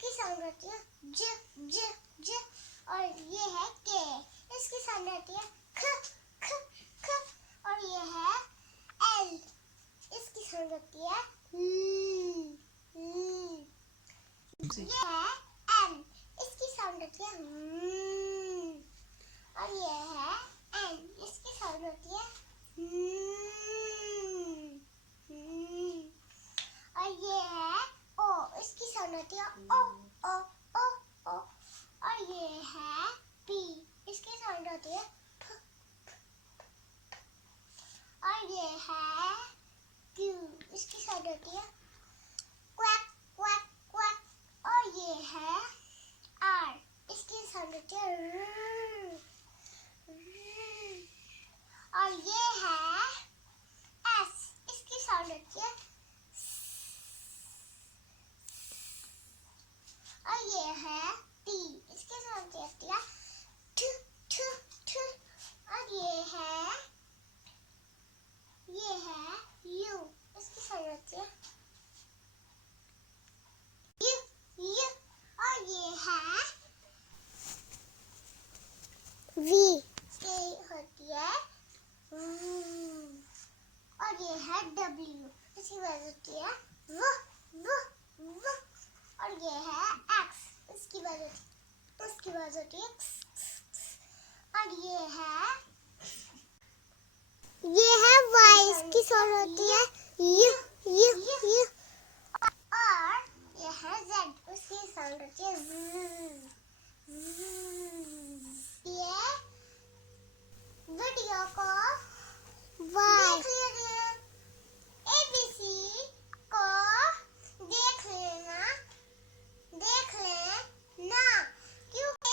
इसकी साउंड होती है ज ज ज। और ये है के, इसकी साउंड होती है ख ख ख। और ये है एल, इसकी साउंड होती है ल। ये है एन, इसकी साउंड होती है और ये है एन, इसकी साउंड होती है और ये है ओ, इसकी साउंड होती है ओ ओ ओ ओ। और ये है पी, इसकी साउंड होती है फ। और ये है क्यू, इसकी साउंड होती है क्वैक क्वैक क्वैक। और ये है आर, इसकी साउंड होती है र। और ये है एस, इसकी साउंड होती है और ये है टी, इसकी साउंड होती है ठ ठ ठ। और ये है यू, इसकी साउंड होती है यू यू। और ये है वी, इसकी होती है और ये है डब्ल्यू, इसकी आवाज होती है व व व। और ये है एक्स, इसकी आवाज होती है क्स क्स क्स। और ये है वाई, इसकी साउंड होती है यू यू यू। और ये है जेड, उसकी साउंड होती है ज़। ये वीडियो को देख लेना, ABC को देख लेना क्योंकि